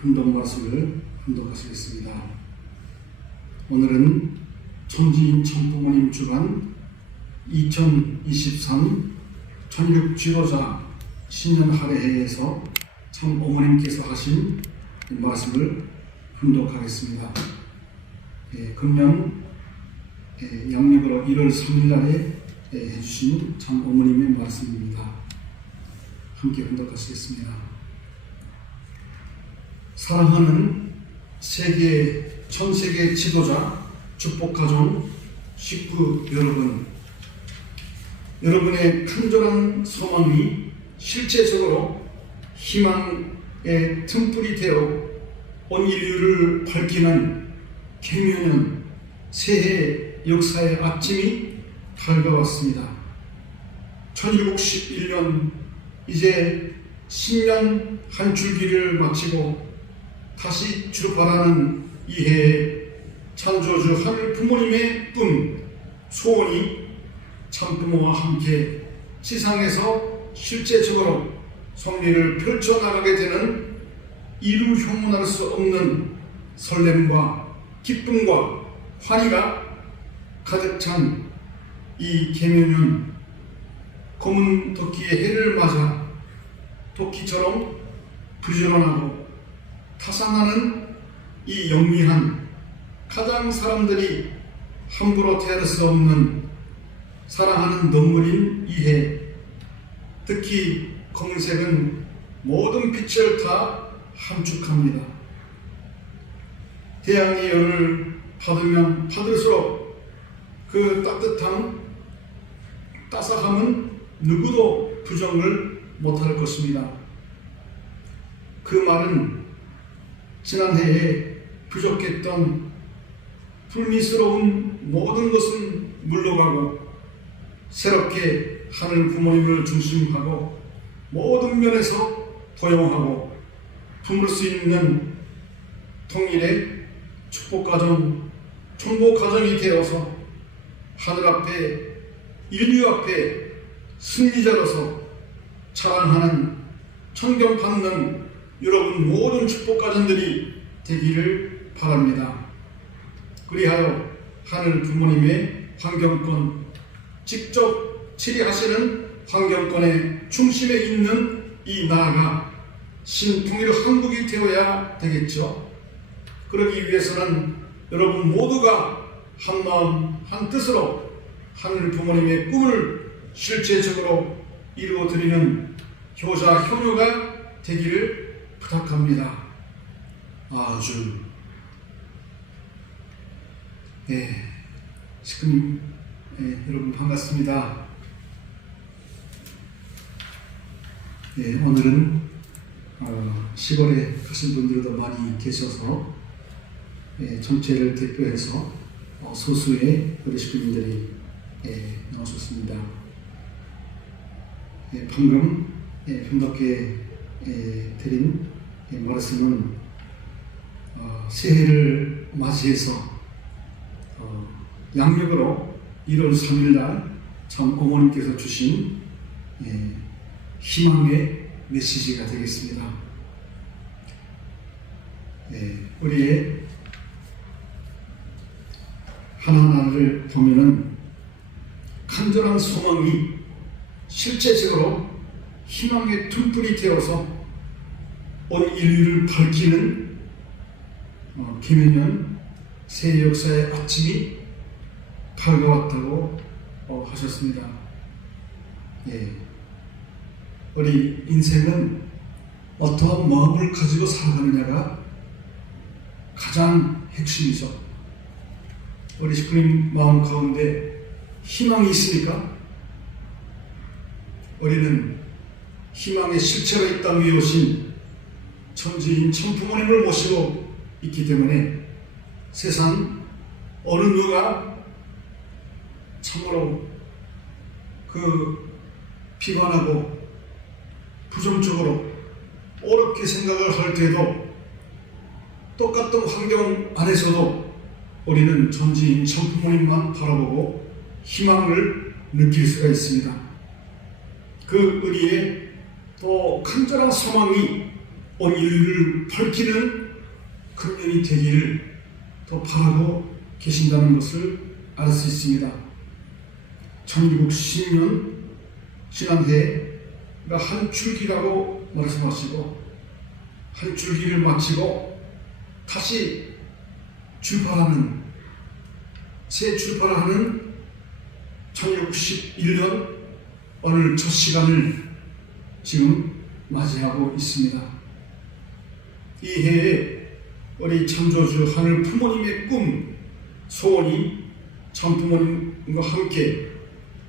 훈독 말씀을 훈독하시겠습니다. 오늘은 천지인 천부모님 주간 2023 천육 지도자 신년 할애회에서 참 어머님께서 하신 말씀을 훈독하겠습니다. 금년 양력으로 1월 3일 날에 해주신 참 어머님의 말씀입니다. 함께 훈독하시겠습니다. 사랑하는 전 세계 지도자, 축복가족, 식구 여러분, 여러분의 간절한 소망이 실제적으로 희망의 틈불이 되어 온 인류를 밝히는 개묘년 새해 역사의 아침이 밝아왔습니다. 1611년 이제 10년 한 줄기를 마치고 다시 출발하는 이 해에 창조주 하늘 부모님의 꿈, 소원이 참부모와 함께 지상에서 실제적으로 섭리를 펼쳐나가게 되는 이루 형언할 수 없는 설렘과 기쁨과 환희가 가득 찬 이 개묘년 검은 도끼의 해를 맞아 도끼처럼 부지런하고 타산하는 이 영리한 가장 사람들이 함부로 대할 수 없는 사랑하는 눈물인 이해, 특히 검은색은 모든 빛을 다 함축합니다. 태양의 열을 받으면 받을수록 그 따뜻함, 따스함은 누구도 부정을 못할 것입니다. 그 말은 지난해에 부족했던 불미스러운 모든 것은 물러가고 새롭게 하늘 부모님을 중심하고 모든 면에서 도용하고 품을 수 있는 통일의 축복가정, 총복가정이 되어서 하늘 앞에 인류 앞에 승리자로서 자랑하는 존경받는 여러분 모든 축복가정들이 되기를 바랍니다. 그리하여 하늘 부모님의 환경권, 직접 치리하시는 환경권의 중심에 있는 이 나라가 신통일 한국이 되어야 되겠죠. 그러기 위해서는 여러분 모두가 한마음 한뜻으로 하늘 부모님의 꿈을 실제적으로 이루어드리는 효자 효녀가 되기를 부탁합니다. 아주 지금 여러분 반갑습니다. 오늘은 시골에 가신 분들도 많이 계셔서 전체를 대표해서 소수의 어르신분들이 나오셨습니다. 방금 분덕회 드린 말씀은 새해를 맞이해서 양력으로 1월 3일 날 참 어머님께서 주신 희망의 메시지가 되겠습니다. 우리의 하나하나를 보면은 간절한 소망이 실제적으로 희망의 tum불이 되어서 온 인류를 밝히는 개묘년 새해 역사의 아침이 밝아왔다고 하셨습니다. 우리 인생은 어떠한 마음을 가지고 살아가느냐가 가장 핵심이죠. 우리 식구님 마음 가운데 희망이 있습니까? 우리는 희망의 실체가 이 땅 위에 오신 천지인 천부모님을 모시고 있기 때문에 세상 어느 누가 참으로 비관하고 부정적으로 어렵게 생각을 할 때도 똑같은 환경 안에서도 우리는 천지인 천부모님만 바라보고 희망을 느낄 수가 있습니다. 그 의리에 또 간절한 소망이 온 인류를 밝히는 그런 면이 되기를 더 바라고 계신다는 것을 알 수 있습니다. 1610년 지난해가 한 줄기라고 말씀하시고 한 줄기를 마치고 다시 출발하는 새 출발하는 1611년 오늘 첫 시간을 지금 맞이하고 있습니다. 이 해에 우리 창조주 하늘 부모님의 꿈, 소원이 참부모님과 함께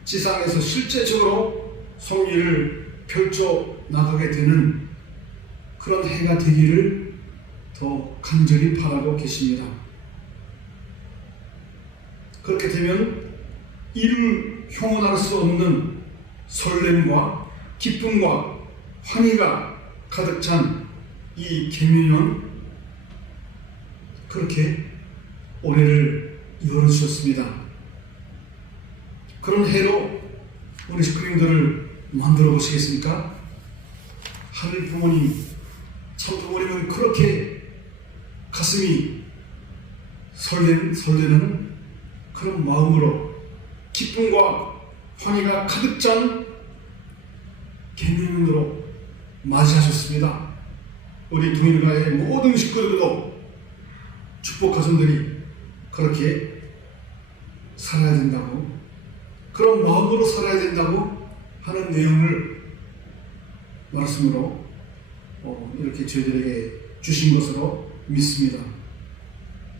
지상에서 실제적으로 성리를 펼쳐 나가게 되는 그런 해가 되기를 더 간절히 바라고 계십니다. 그렇게 되면 이를 형언할 수 없는 설렘과 기쁨과 환희가 가득 찬 이 계명은 그렇게 올해를 열어주셨습니다. 그런 해로 우리 스크린들을 만들어 보시겠습니까? 하늘 부모님, 참 부모님은 그렇게 가슴이 설레는 그런 마음으로 기쁨과 환희가 가득 찬 계명으로 맞이하셨습니다. 우리 동일가의 모든 식구들도 축복 가정들이 그렇게 살아야 된다고, 그런 마음으로 살아야 된다고 하는 내용을 말씀으로 이렇게 저희들에게 주신 것으로 믿습니다.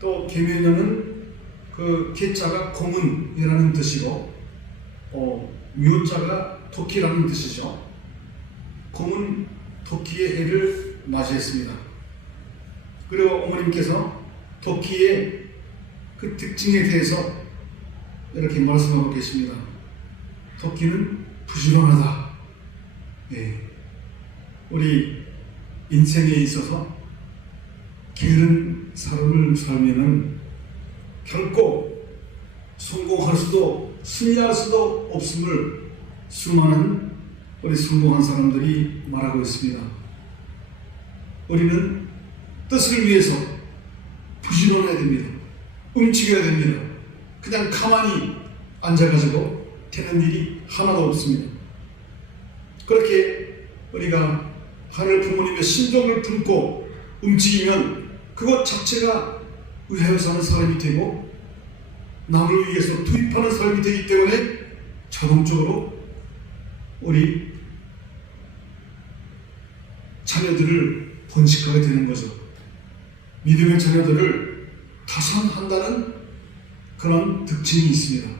또 계명은 그 계자가 고문이라는 뜻이고 묘자가 토끼라는 뜻이죠. 고문 토끼의 해를 맞이했습니다. 그리고 어머님께서 토끼의 그 특징에 대해서 이렇게 말씀하고 계십니다. 토끼는 부지런하다. 우리 인생에 있어서 게으른 삶을 살면은 결코 성공할 수도 승리할 수도 없음을 수많은 우리 성공한 사람들이 말하고 있습니다. 우리는 뜻을 위해서 부지런해야 됩니다. 움직여야 됩니다. 그냥 가만히 앉아가지고 되는 일이 하나도 없습니다. 그렇게 우리가 하늘 부모님의 신정을 품고 움직이면 그것 자체가 의하여 사는 사람이 되고 남을 위해서 투입하는 사람이 되기 때문에 자동적으로 우리 자녀들을 번식하게 되는 거죠. 믿음의 자녀들을 타산한다는 그런 특징이 있습니다.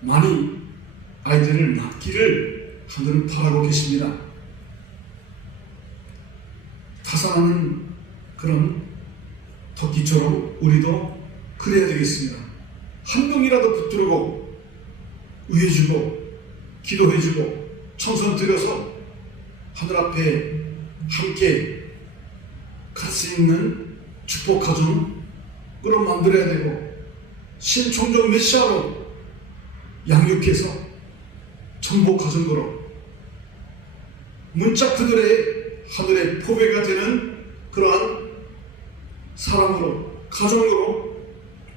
많이 아이들을 낳기를 하늘은 바라고 계십니다. 타산하는 그런 토끼처럼 우리도 그래야 되겠습니다. 한 명이라도 붙들고 위해주고 기도해주고 청선 드려서 하늘 앞에 함께 갈 수 있는 축복 가정으로 만들어야 되고 신총적 메시아로 양육해서 정복 가정으로 문짝그들의 하늘의 포배가 되는 그러한 사람으로 가정으로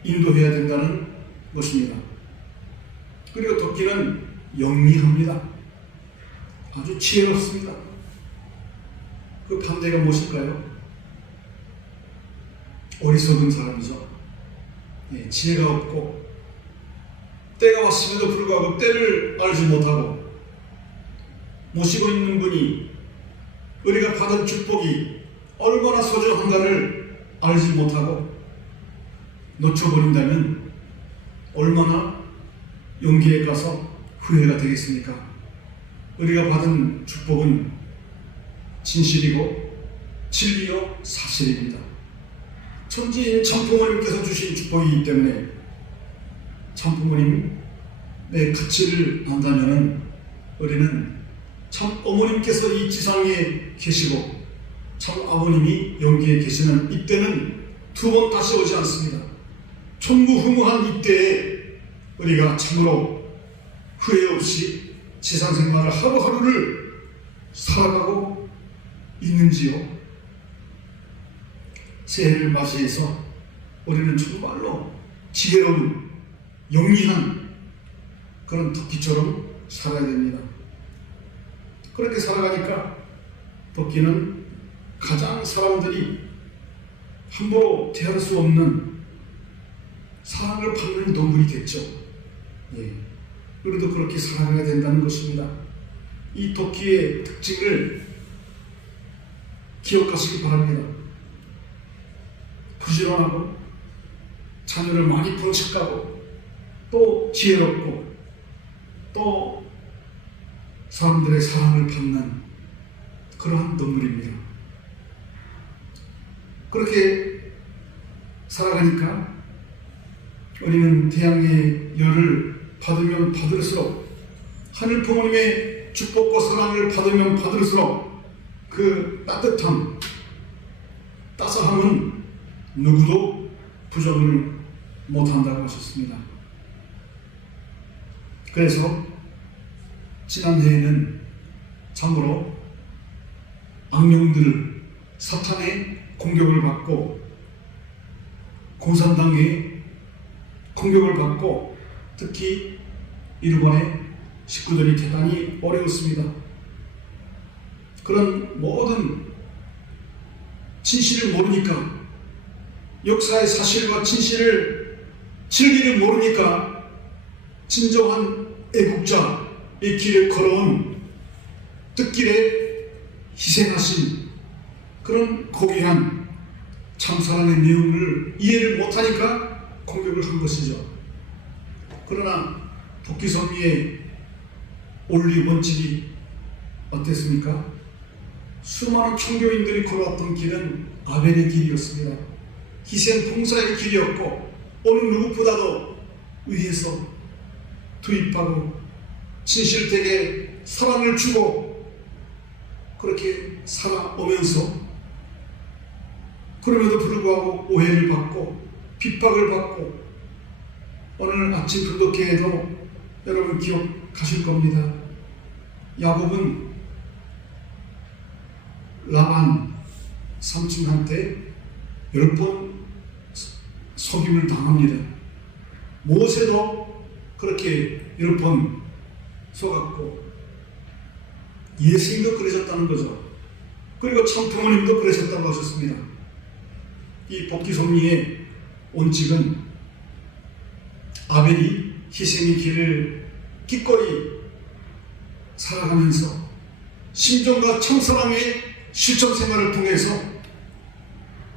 인도해야 된다는 것입니다. 그리고 토끼는 영리합니다. 아주 지혜롭습니다. 그 반대가 무엇일까요? 어리석은 사람이죠. 지혜가 없고 때가 왔음에도 불구하고 때를 알지 못하고 모시고 있는 분이 우리가 받은 축복이 얼마나 소중한가를 알지 못하고 놓쳐버린다면 얼마나 용기에 가서 후회가 되겠습니까? 우리가 받은 축복은 진실이고 진리요 사실입니다. 천지인 참부모님께서 주신 축복이기 때문에 참부모님의 가치를 안다면 우리는 참 어머님께서 이 지상에 계시고 참 아버님이 영계에 계시는 이때는 두 번 다시 오지 않습니다. 천무후무한 이때에 우리가 참으로 후회 없이 지상생활을 하루하루를 살아가고 있는지요? 새해를 맞이해서 우리는 정말로 지혜로운 영리한 그런 토끼처럼 살아야 됩니다. 그렇게 살아가니까 토끼는 가장 사람들이 함부로 대할 수 없는 사랑을 받는 동물이 됐죠. 우리도 그렇게 살아가야 된다는 것입니다. 이 토끼의 특징을 기억하시기 바랍니다. 부지런하고 자녀를 많이 번식하고 또 지혜롭고 또 사람들의 사랑을 받는 그러한 동물입니다. 그렇게 살아가니까 우리는 태양의 열을 받으면 받을수록 하늘 부모님의 축복과 사랑을 받으면 받을수록 그 따뜻함, 따스함은 누구도 부정을 못한다고 하셨습니다. 그래서 지난해에는 참으로 악령들, 사탄의 공격을 받고 공산당의 공격을 받고 특히 일본의 식구들이 대단히 어려웠습니다. 그런 모든 진실을 모르니까, 역사의 사실과 진실을 진리를 모르니까 진정한 애국자의 길을 걸어온 뜻길에 희생하신 그런 고귀한 참사랑의 내용을 이해를 못하니까 공격을 한 것이죠. 그러나 도끼섬 위에 올리 원칙이 어땠습니까? 수많은 총교인들이 걸어왔던 길은 아벨의 길이었습니다. 희생 봉사의 길이었고 어느 누구보다도 위에서 투입하고 진실되게 사랑을 주고 그렇게 살아오면서 그럼에도 불구하고 오해를 받고 핍박을 받고 오늘 아침 불독회에도 여러분 기억하실 겁니다. 야곱은 라반 삼촌한테 10번 속임을 당합니다. 모세도 그렇게 10번 속았고 예수님도 그러셨다는 거죠. 그리고 참 부모님도 그러셨다고 하셨습니다. 이 복귀섭리의 원칙은 아벨이 희생의 길을 기꺼이 살아가면서 심정과 청사랑의 실천 생활을 통해서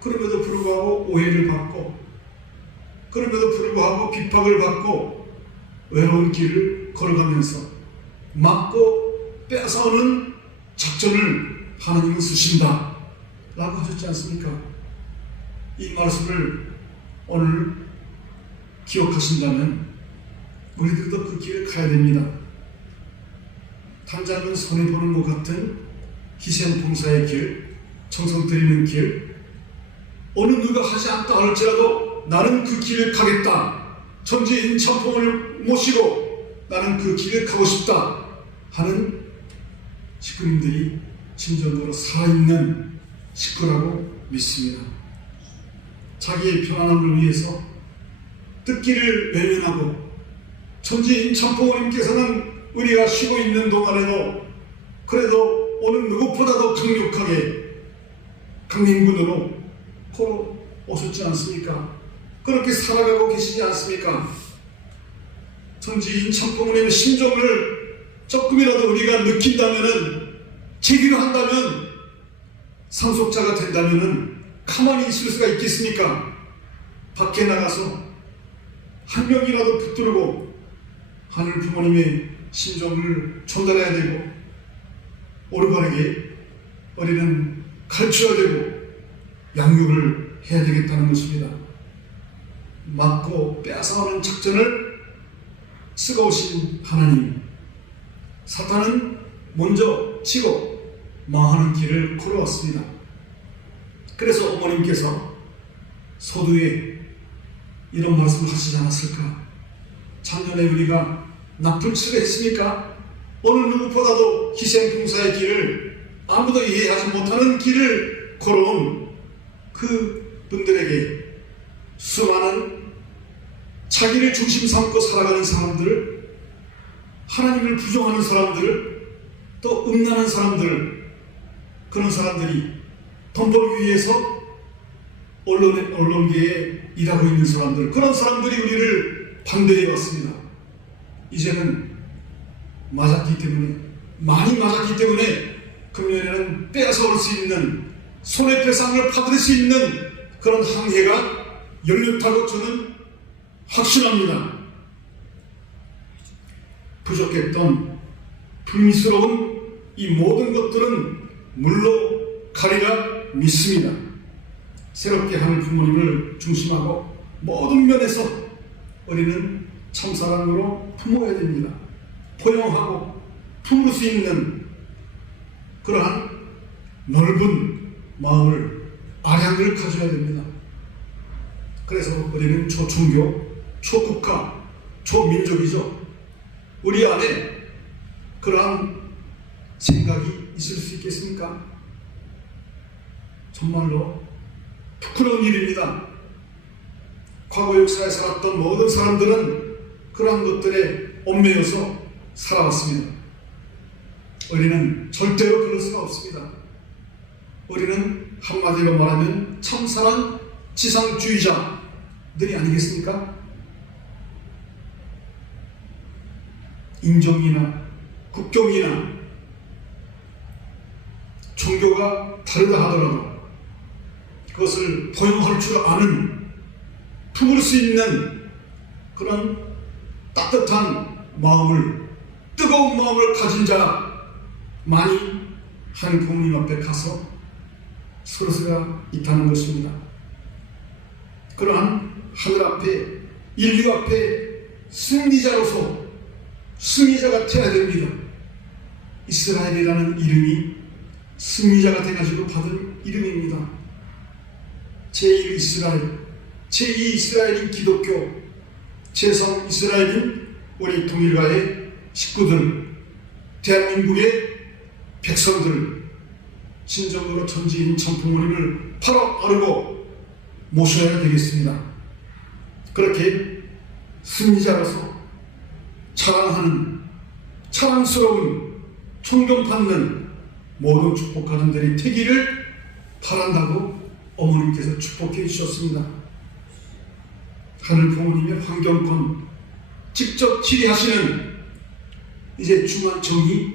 그럼에도 불구하고 오해를 받고 그럼에도 불구하고 핍박을 받고 외로운 길을 걸어가면서 막고 빼앗아오는 작전을 하나님은 쓰신다 라고 하셨지 않습니까? 이 말씀을 오늘 기억하신다면 우리들도 그 길을 가야 됩니다. 당장은 손해보는 것 같은 희생 봉사의 길, 정성 들이는 길, 어느 누가 하지 않다 할지라도 나는 그 길을 가겠다, 천지인 참풍을 모시고 나는 그 길을 가고 싶다 하는 식구님들이 진정으로 살아있는 식구라고 믿습니다. 자기의 편안함을 위해서 뜻기를 외면하고 천지인 참풍어님께서는 우리가 쉬고 있는 동안에도 그래도 어느 누구보다도 강력하게 강림군으로 걸어오셨지 않습니까? 그렇게 살아가고 계시지 않습니까? 천지인 참풍어님의 심정을 조금이라도 우리가 느낀다면은 제기를 한다면 상속자가 된다면은 가만히 있을 수가 있겠습니까? 밖에 나가서 한 명이라도 붙들고 하늘 부모님의 심정을 전달해야 되고 올바르게 우리는 가르쳐야 되고 양육을 해야 되겠다는 것입니다. 막고 빼앗아오는 작전을 쓰고오신 하나님, 사탄은 먼저 치고 망하는 길을 걸어왔습니다. 그래서 어머님께서 서두에 이런 말씀을 하시지 않았을까? 작년에 우리가 납불치를 했으니까 어느 누구보다도 희생봉사의 길을 아무도 이해하지 못하는 길을 걸어온 그 분들에게 수많은 자기를 중심 삼고 살아가는 사람들, 하나님을 부정하는 사람들, 또 음란한 사람들, 그런 사람들이 돈 벌기 위해서 언론계에 일하고 있는 사람들, 그런 사람들이 우리를 반대해 왔습니다. 이제는 맞았기 때문에, 많이 맞았기 때문에 금년에는 빼앗아올 수 있는, 손해배상을 받을 수 있는 그런 항해가 열렸다고 저는 확신합니다. 부족했던 불미스러운 이 모든 것들은 물러가리라 믿습니다. 새롭게 하늘 부모님을 중심하고 모든 면에서 우리는 참사랑으로 품어야 됩니다. 포용하고 품을 수 있는 그러한 넓은 마음을, 아량을 가져야 됩니다. 그래서 우리는 초종교, 초국가, 초민족이죠. 우리 안에 그러한 생각이 있을 수 있겠습니까? 정말로 부끄러운 일입니다. 과거 역사에 살았던 모든 사람들은 그러한 것들에 얽매여서 살아왔습니다. 우리는 절대로 그럴 수가 없습니다. 우리는 한마디로 말하면 참사랑 지상주의자들이 아니겠습니까? 인종이나 국경이나 종교가 다르다 하더라도 그것을 포용할 줄 아는, 품을 수 있는 그런 따뜻한 마음을, 뜨거운 마음을 가진 자만이 하나님 부모님 앞에 가서 설 수가 있다는 것입니다. 그러한 하늘 앞에, 인류 앞에 승리자로서 승리자가 되어야 됩니다. 이스라엘이라는 이름이 승리자가 돼가지고 받은 이름입니다. 제1 이스라엘, 제2 이스라엘인 기독교, 제3 이스라엘인 우리 통일가의 식구들, 대한민국의 백성들, 진정으로 천지인 참부모님을 바로 아르고 모셔야 되겠습니다. 그렇게 승리자로서 자랑하는, 자랑스러운, 존경받는 모든 축복 가정들이 되기를 바란다고 어머님께서 축복해 주셨습니다. 하늘 부모님의 환경권 직접 지휘하시는 이제 중앙청이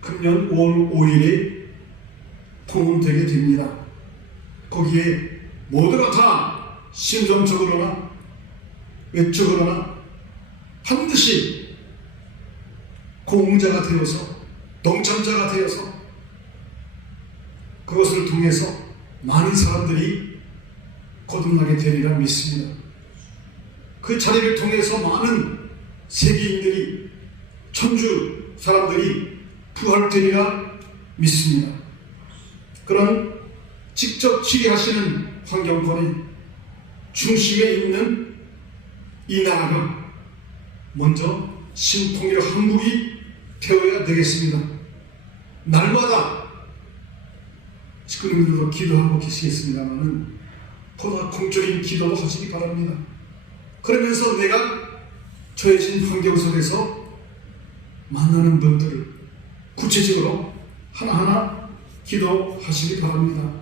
금년 5월 5일에 공원되게 됩니다. 거기에 모두가 다 심정적으로나 외적으로나 반드시 공자가 되어서, 동참자가 되어서 그것을 통해서 많은 사람들이 거듭나게 되리라 믿습니다. 그 자리를 통해서 많은 세계인들이, 천주 사람들이 부활되리라 믿습니다. 그런 직접 지휘하시는 환경권의 중심에 있는 이 나라가 먼저 신통일 한국이 되어야 되겠습니다. 날마다 지금도 기도하고 계시겠습니다만은 보다 공적인 기도도 하시기 바랍니다. 그러면서 내가 처해진 환경 속에서 만나는 분들을 구체적으로 하나하나 기도하시기 바랍니다.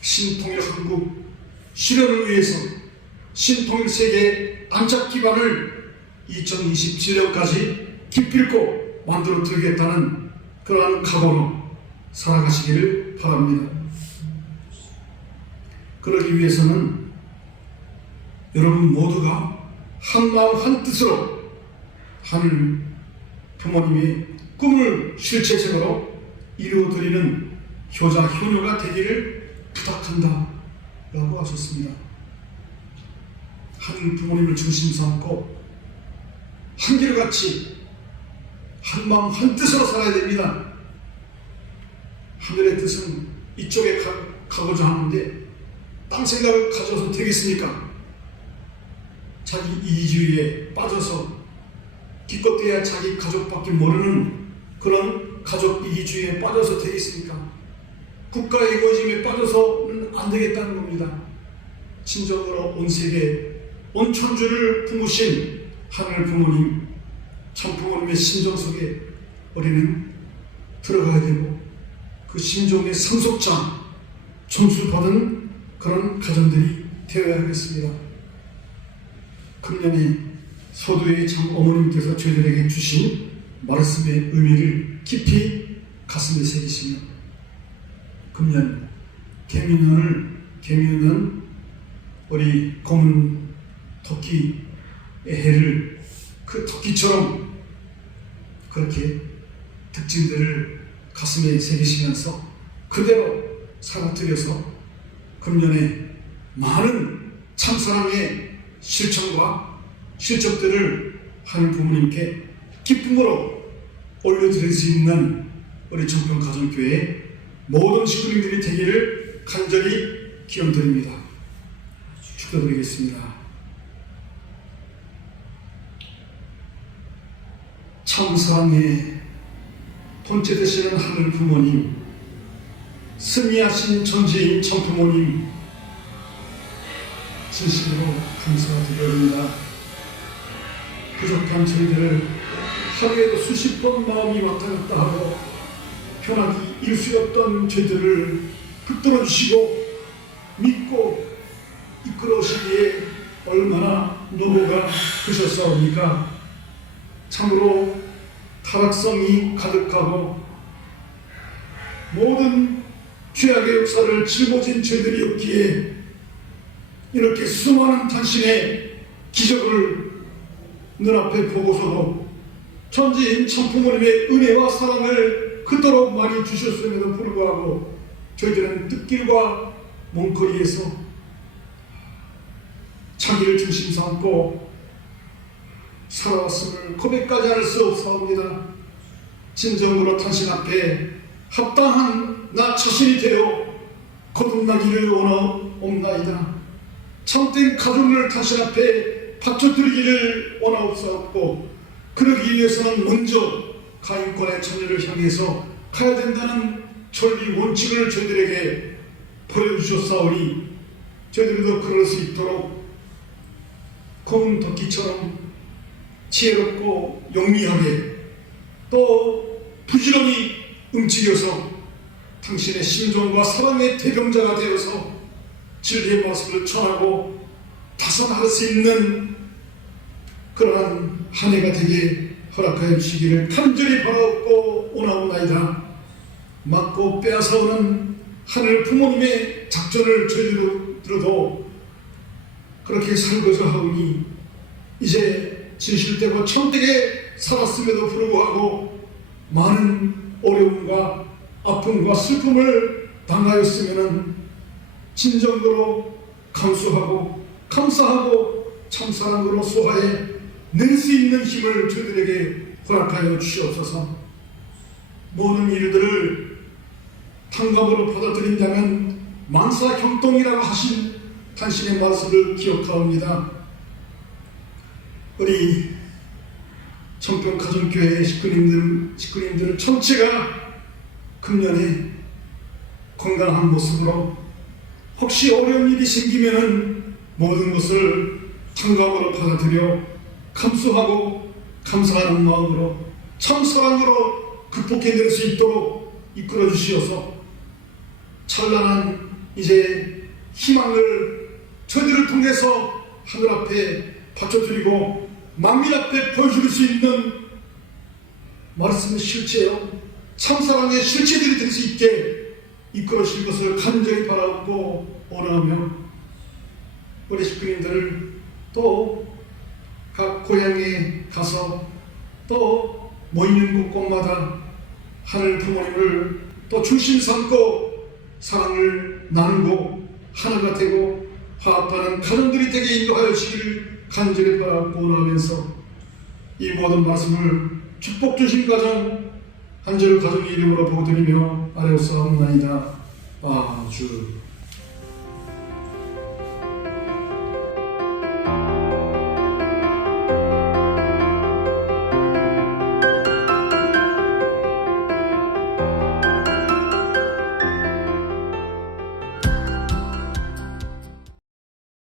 신통일 한국 실현을 위해서 신통일 세계 안착 기반을 2027년까지 기필코 만들어 드리겠다는 그러한 각오로 살아가시기를 바랍니다. 그러기 위해서는 여러분 모두가 한마음 한뜻으로 하늘 부모님의 꿈을 실체적으로 이루어드리는 효자 효녀가 되기를 부탁한다 라고 하셨습니다. 하늘 부모님을 중심 삼고 한결같이 한마음 한뜻으로 살아야 됩니다. 하늘의 뜻은 이쪽에 가고자 하는데 딴 생각을 가져서 되겠습니까? 자기 이기주의에 빠져서 기껏해야 자기 가족밖에 모르는 그런 가족 이기주의에 빠져서 되겠습니까? 국가 에고이즘에 빠져서는 안 되겠다는 겁니다. 진정으로 온 세계, 온 천주를 품으신 하늘 부모님, 참 부모님의 심정 속에 우리는 들어가야 되고 그 심정의 상속자, 존수받은 그런 가정들이 되어야 하겠습니다. 금년에 서두의 참 어머님께서 저희들에게 주신 말씀의 의미를 깊이 가슴에 새기시며 금년 개미년 우리 검은 토끼의 해를 그 토끼처럼 그렇게 특징들을 가슴에 새기시면서 그대로 살아들여서 금년에 많은 참사랑의 실천과 실적들을 하는 부모님께 기쁨으로 올려드릴 수 있는 우리 청평가정교회 모든 식구님들이 되기를 간절히 기원드립니다. 축도드리겠습니다. 참사랑의 본체 되시는 하늘 부모님, 승리하신 전지인 참부모님, 진심으로 감사드립니다. 부족한 저희들을 하루에도 수십 번 마음이 왔다 갔다 하고 편하기 일수였던 저희들을 붙들어 주시고 믿고 이끌어오시기에 얼마나 노고가 크셨사옵니까? 참으로 타락성이 가득하고 모든 죄악의 역사를 짊어진 저희들이었기에 이렇게 수많은 당신의 기적을 눈앞에 보고서도 천지인 참부모님의 은혜와 사랑을 그토록 많이 주셨음에도 불구하고 저희들은 뜻길과 먼거리에서 자기를 중심 삼고 살아왔음을 고백까지 할 수 없사옵니다. 진정으로 당신 앞에 합당한 나 자신이 되어 거듭나기를 원하옵나이다. 참된 가족을 당신 앞에 바쳐드리기를 원하옵사옵고 그러기 위해서는 먼저 가인권의 자녀를 향해서 가야 된다는 전리 원칙을 저희들에게 보여주셨사오니 저희들도 그럴 수 있도록 검은 토끼처럼 지혜롭고 영리하게 또 부지런히 움직여서 당신의 심정과 사랑의 대병자가 되어서 진리의 말씀을 전하고 다산할 수 있는 그러한 한 해가 되게 허락하여 주시기를 간절히 바라옵고 원하옵나이다. 맞고 빼앗아오는 하늘 부모님의 작전을 저희들도 그렇게 살고자 하오니 이제 진실되고 참되게 살았음에도 불구하고 많은 어려움과 아픔과 슬픔을 당하였으면 진정으로 감수하고 감사하고 참사랑으로 소화해 낼 수 있는 힘을 저희들에게 허락하여 주시옵소서. 모든 일들을 탕감으로 받아들인다면 만사형통이라고 하신 당신의 말씀을 기억하옵니다. 우리 청평가정교회 식구님들 전체가 금년에 건강한 모습으로 혹시 어려운 일이 생기면은 모든 것을 탕감으로 받아들여 감수하고 감사하는 마음으로 참사랑으로 극복해낼 수 있도록 이끌어 주시어서 찬란한 이제 희망을 저희들을 통해서 하늘 앞에 바쳐드리고 만민 앞에 보여줄 수 있는 말씀의 실체요 참사랑의 실체들이 될 수 있게 이끌어 주실 것을 간절히 바라고 원하며 우리 식구님들 또 각 고향에 가서 또 모이는 곳곳마다 하늘 부모님을 또 중심 삼고 사랑을 나누고 하나가 되고 화합하는 가정들이 되게 인도하여 주시기를 간절히 바라고 원하면서 이 모든 말씀을 축복 주신 가정 한절 가정의 이름으로 보고드리며 아뢰옵사옵나이다. 아주